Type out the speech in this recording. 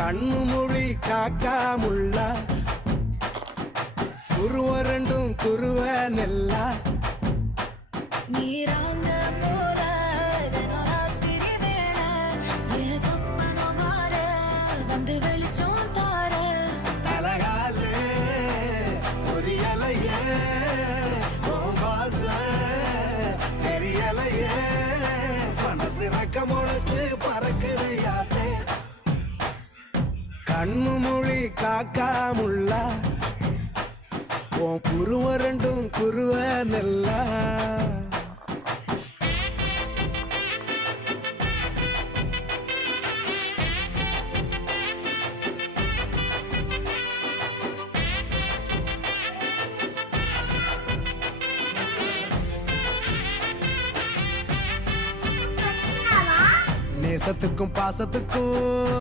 கண்ணு மொழி காக்காமுள்ள குருவ ரெண்டும் குருவ நெல்லா நீராங்க போல ராத்திரி வேளை என் சொப்பனம் மாற வந்து வெளிச்சம் தார தலகாலே பொரியலையே பாச தெரியலையே மனசு ரக்க முளைச்சு பறக்குது யாத்தே கண்ணு மொழி காக்காமுள்ள உன் குருவ ரெண்டும் குருவ நெல்லா நேசத்துக்கும் பாசத்துக்கும்